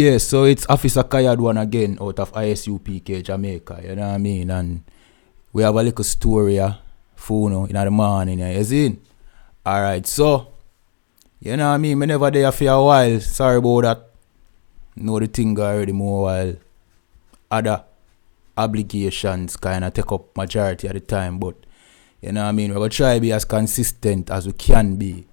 Yeah, so it's Officer Kayad one again out of ISUPK Jamaica, you know what I mean? And we have a little story for in the morning, you see? Alright, so, you know what I mean? Me never there for a while, sorry about that. Know the thing already more while. Other obligations kind of take up majority of the time, but, you know what I mean? We're going to try to be as consistent as we can be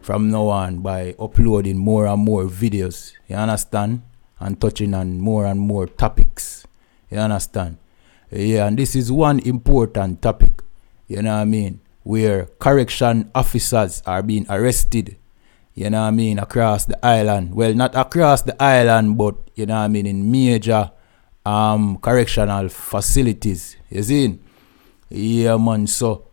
from now on by uploading more and more videos, you understand? And touching on more and more topics, you understand? Yeah, and this is one important topic, you know what I mean? Where correction officers are being arrested, you know what I mean, across the island. Well, not across the island, but, you know what I mean, in major correctional facilities, you see? Yeah, man, so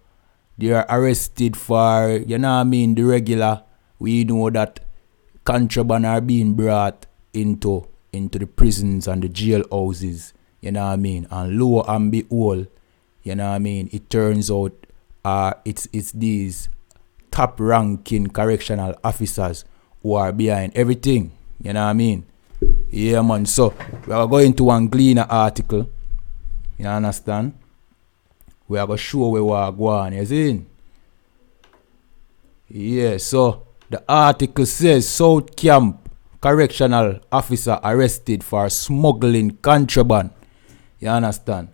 they are arrested for, you know what I mean, the regular. We know that contraband are being brought into the prisons and the jail houses, you know what I mean, and lo and behold, you know what I mean, it turns out it's these top ranking correctional officers who are behind everything, you know what I mean. Yeah, man, so we are going to one Gleaner article, you understand? We are going to show where we are going, you see? Yeah, so the article says South Camp correctional officer arrested for smuggling contraband. You understand?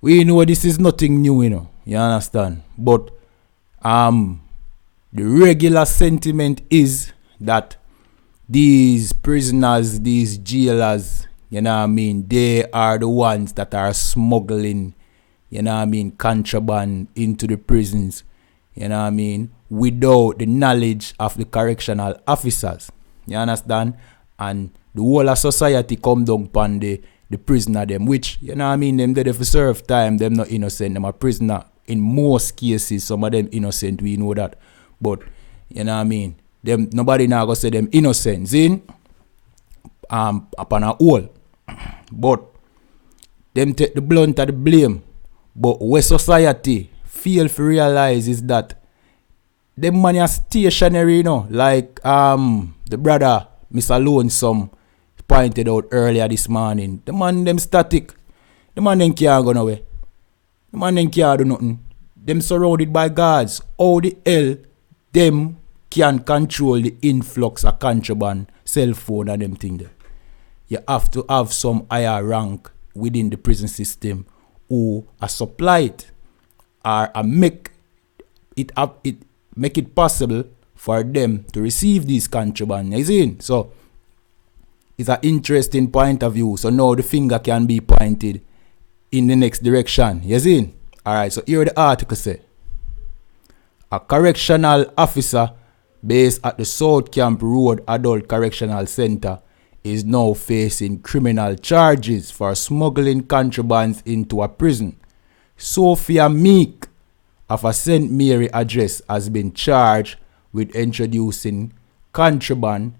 We know this is nothing new, you know. You understand? But the regular sentiment is that these prisoners, these jailers, you know what I mean, they are the ones that are smuggling, you know what I mean, contraband into the prisons, you know what I mean, without the knowledge of the correctional officers. You understand? And the whole of society come down upon the prisoner them, which, you know what I mean, them they for serve time, them not innocent, them a prisoner. In most cases, some of them innocent, we know that. But, you know what I mean, them nobody now go say them innocent, see? Upon a whole. But them take the blunt of the blame. But where society fail to realize is that them money are stationary, you know, like the brother Mr. Lonesome pointed out earlier this morning. The man them static. The man them can't go nowhere. The man them can't do nothing. Them surrounded by guards. How the hell them can control the influx of contraband, cell phone and them thing there? You have to have some higher rank within the prison system who are supply it or make it possible for them to receive these contraband. You see? So it's an interesting point of view. So now the finger can be pointed in the next direction. You see? Alright, so here the article say. A correctional officer based at the South Camp Road Adult Correctional Center is now facing criminal charges for smuggling contrabands into a prison. Sophia Meek of a St. Mary address has been charged with introducing contraband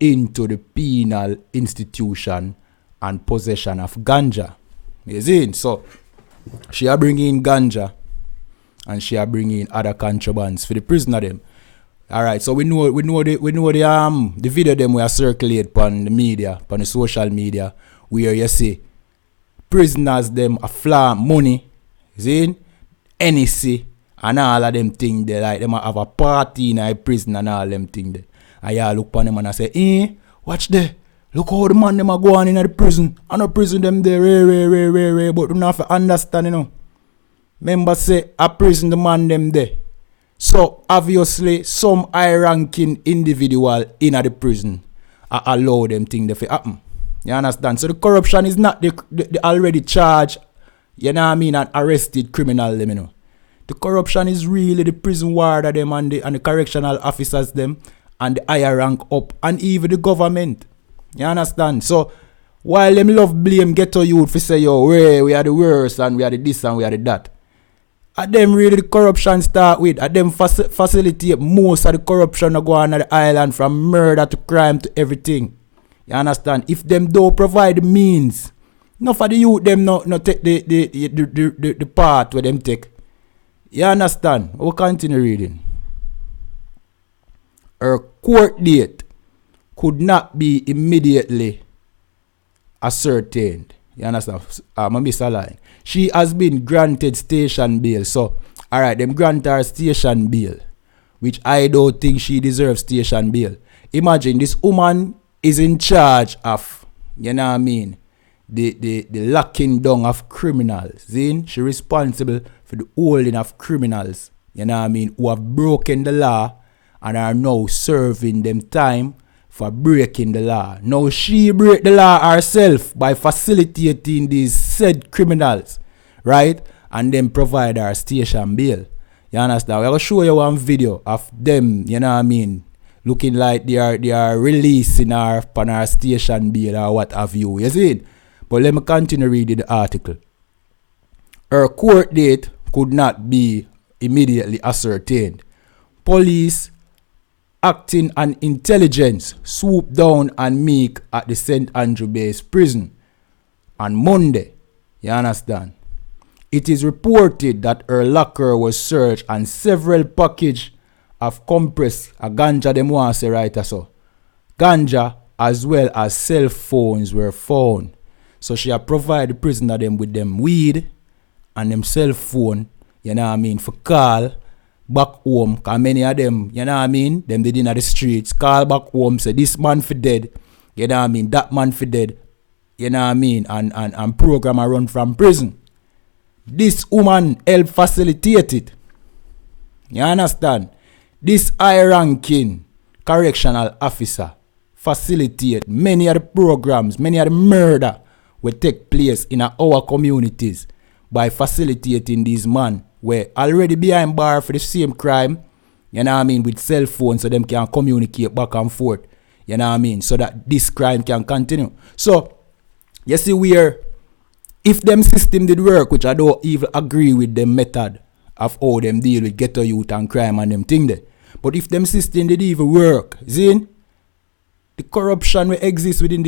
into the penal institution and possession of ganja. You see? So, she are bringing ganja and she are bringing other contrabands for the prisoner them. Alright, so we know the video them we are circulate on the media, on the social media, where you see prisoners them a flaunt money, see? NEC and all of them thing there, like them have a party in a prison and all them thing there. And you look upon them and I say, watch there. Look how the man them are going in the prison. I know prison them there, but you don't have to understand, you know. Remember say, a prison the man them there. So obviously, some high-ranking individual in the prison allow them thing to happen. You understand? So the corruption is not the already charged, you know what I mean, and arrested criminal them, you know. The corruption is really the prison warder them and the correctional officers them and the higher rank up and even the government. You understand? So while them love blame ghetto youth for say, yo, we are the worst and we are the this and we are the that. At them really the corruption start with. At them facilitate most of the corruption that go on the island from murder to crime to everything. You understand? If them don't provide the means, enough of the youth them no take the part where them take. You understand? We'll continue reading. Her court date could not be immediately ascertained. You understand? I miss a line. She has been granted station bail. So, alright, them grant her station bail, which I don't think she deserves station bail. Imagine this woman is in charge of, you know what I mean, the locking down of criminals. She responsible for the holding of criminals, you know what I mean, who have broken the law and are now serving them time for breaking the law. Now she break the law herself by facilitating these said criminals, right? And then provide her station bail. You understand? We're going to show you one video of them, you know what I mean, looking like they are releasing her upon her station bail or what have you. You see it? But let me continue reading the article. Her court date could not be immediately ascertained. Police acting on intelligence swooped down on Meek at the St. Andrew Base prison on Monday. You understand? It is reported that her locker was searched and several packages of compressed ganja, them want to say right so. Ganja as well as cell phones were found. So she had provided the prisoner them with them weed and them cell phone, you know what I mean, for call back home. Cause many of them, you know what I mean, them they in the streets, call back home, say this man for dead, you know what I mean, that man for dead, you know what I mean, and program a run from prison. This woman helped facilitate it. You understand? This high-ranking correctional officer facilitate many of the programs, many of the murder will take place in our communities by facilitating these men where already behind bar for the same crime, you know what I mean, with cell phones so them can communicate back and forth, you know what I mean, so that this crime can continue. So, you see where if them system did work, which I don't even agree with them method of how them deal with ghetto youth and crime and them thing there. But if them system did even work, see, the corruption will exist within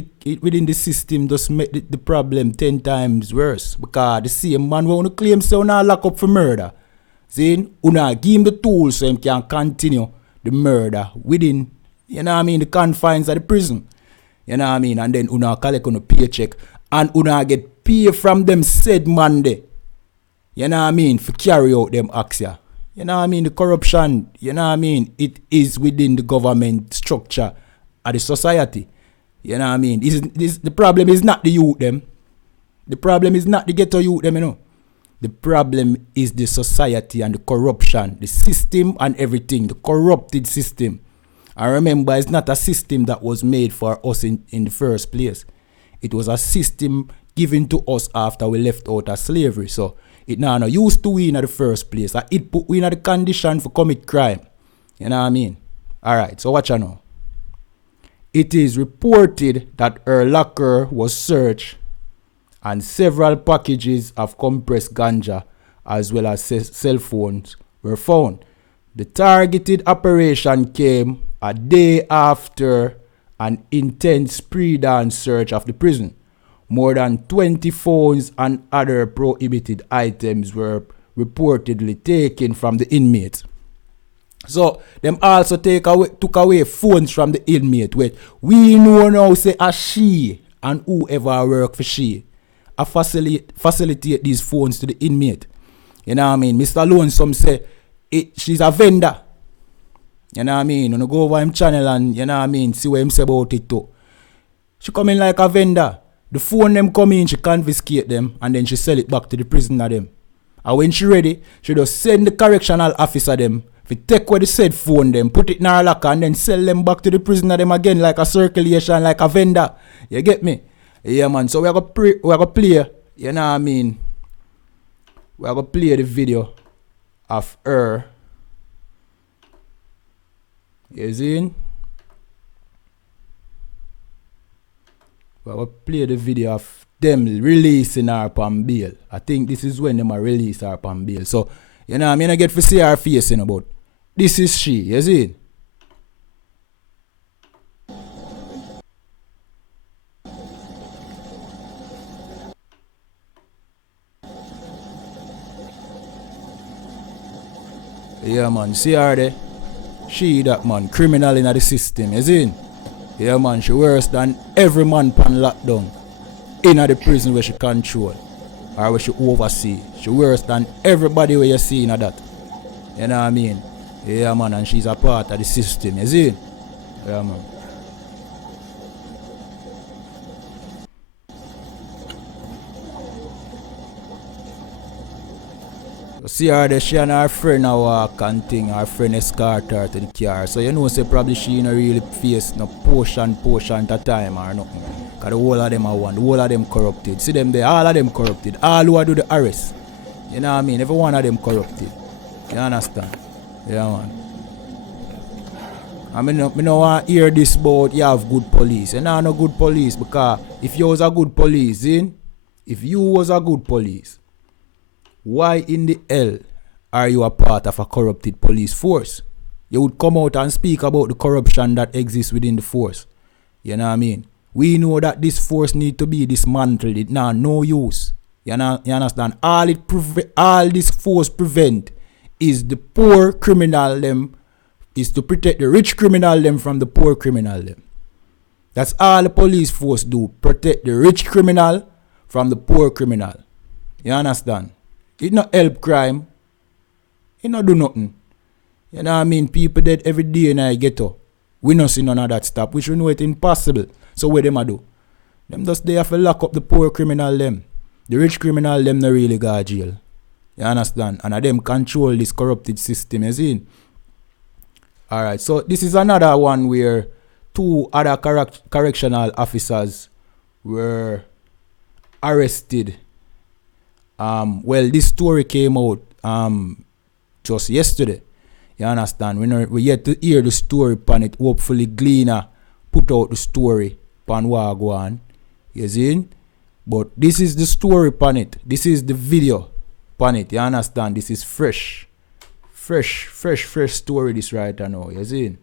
the system just make the problem 10 times worse. Because the same man will claim so now lock up for murder. See, una give him the tools so he can continue the murder within, you know what I mean, the confines of the prison. You know what I mean? And then una collect on a paycheck and una get paid from them said Monday. You know what I mean? For carry out them acts. You know what I mean? The corruption, you know what I mean? It is within the government structure of the society. You know what I mean? The problem is not the youth them. The problem is not the ghetto youth them, you know. The problem is the society and the corruption, the system and everything, the corrupted system. And remember, it's not a system that was made for us in the first place. It was a system given to us after we left out of slavery. So it now used to we in the first place. It put we in the condition for commit crime. You know what I mean? Alright, so watch out now. It is reported that her locker was searched and several packages of compressed ganja as well as cell phones were found. The targeted operation came a day after an intense pre-dawn search of the prison. More than 20 phones and other prohibited items were reportedly taken from the inmates. So, them also took away phones from the inmate. Wait, we know now say a she and whoever work for she facilitate these phones to the inmate. You know what I mean? Mr. Lonesome say she's a vendor. You know what I mean? When you go over him channel and, you know what I mean, see what him say about it too. She come in like a vendor. The phone them come in, she confiscate them and then she sell it back to the prisoner them. And when she ready, she just send the correctional officer them to take away the said phone them, put it in her locker and then sell them back to the prisoner them again like a circulation, like a vendor. You get me? Yeah man, so we're gonna play, you know what I mean? We're gonna play the video of her. You see? We're gonna play the video of them releasing her upon bail. I think this is when them are release her upon bail. So, you know what I mean? I get to see her face, you know, but this is she, you see? Yeah man, see her there? She that man, criminal in the system, you see? Yeah man, she worse than every man pan lockdown. in the prison where she control or where she oversee. She worse than everybody where you see in that. You know what I mean? Yeah, man, and she's a part of the system, you see? Yeah, man. See her there, she and her friend a walk and thing, her friend escort her to the car. So you know say probably she no really face no portion at time or nothing. Cause the whole of them are one, the whole of them corrupted. See them there, all of them corrupted. All who do the arrest. You know what I mean? Every one of them corrupted. You understand? Yeah, man. I mean, I don't want to hear this about you have good police. You know no good police because if you was a good police, if you was a good police, why in the hell are you a part of a corrupted police force? You would come out and speak about the corruption that exists within the force. You know what I mean? We know that this force need to be dismantled. It now no use. You understand? All this force prevent is the poor criminal them, is to protect the rich criminal them from the poor criminal them. That's all the police force do. Protect the rich criminal from the poor criminal. You understand? It not help crime. It not do nothing. You know what I mean? People dead every day in the ghetto. We not see none of that stuff. We should know it impossible. So what them a do? Them just they have to lock up the poor criminal them. The rich criminal them not really go to jail. You understand? And them control this corrupted system, you see? Alright, so this is another one where two other correctional officers were arrested. Well, this story came out just yesterday. You understand? We yet to hear the story upon it. Hopefully Gleaner put out the story upon Wagwan. You see? But this is the story upon it. This is the video upon it. You understand? This is fresh story this right now. You see?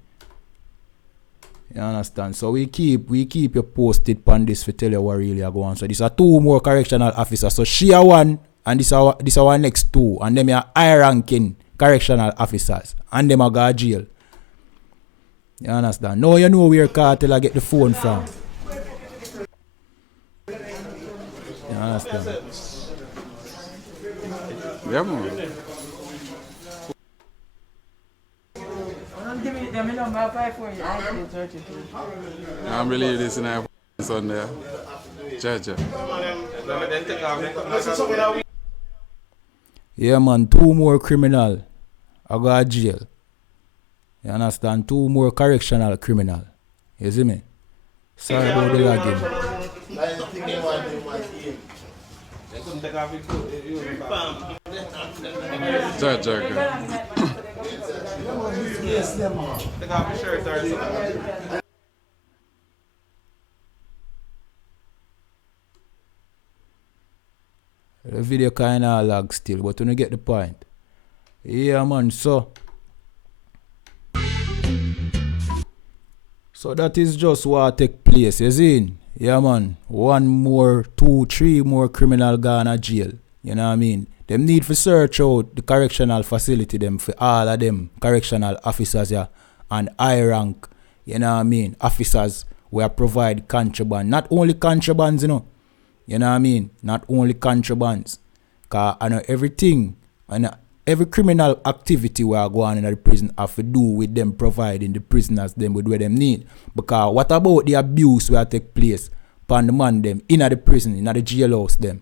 You understand? So we keep you posted upon this to tell you what really are going on. So these are two more correctional officers. So she are one and this our next two. And them are high ranking correctional officers. And them are go to jail. You understand? Now you know where Cartel get the phone from. You understand? Yeah, man. I'm really listening to Sunday. Cha. Yeah, man. Two more criminal I go to jail. You understand? Two more correctional criminal. You see me? Sorry about the lagging. Cha. Take off your shirt or something. The video kinda lag still, but when you get the point. Yeah, man, so that is just what take place, you see? Yeah, man. 1 more, 2, 3 more criminal gone to jail. You know what I mean? Them need to search out the correctional facility them for all of them correctional officers here and high rank, you know what I mean, officers where provide contraband. Not only contrabands, you know. You know what I mean? Not only contrabands. Cause I know everything, and every criminal activity we are going in the prison have to do with them providing the prisoners them with what them need. Because what about the abuse where take place upon the man them in the prison, in the jailhouse them?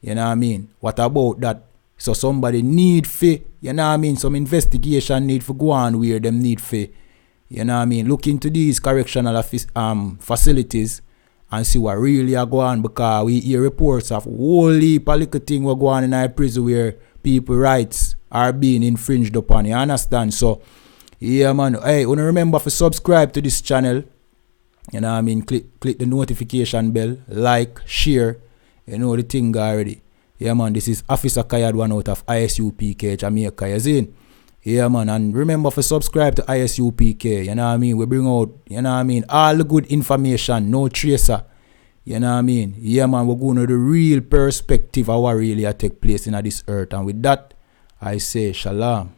You know what I mean? What about that? So somebody need for, you know what I mean? Some investigation need for go on where them need for, you know what I mean? Look into these correctional facilities and see what really are going on, because we hear reports of whole heap of little thing we go on in our prison where people's rights are being infringed upon. You understand? So, yeah, man. Hey, wanna remember to subscribe to this channel. You know what I mean? Click the notification bell, like, share. You know the thing already. Yeah, man. This is Officer Kayad, one out of ISUPK Jamaica. You see? Yeah, man. And remember to subscribe to ISUPK. You know what I mean? We bring out, you know what I mean, all the good information, no tracer. You know what I mean? Yeah, man. We're going to the real perspective of what really take place in this earth. And with that, I say shalom.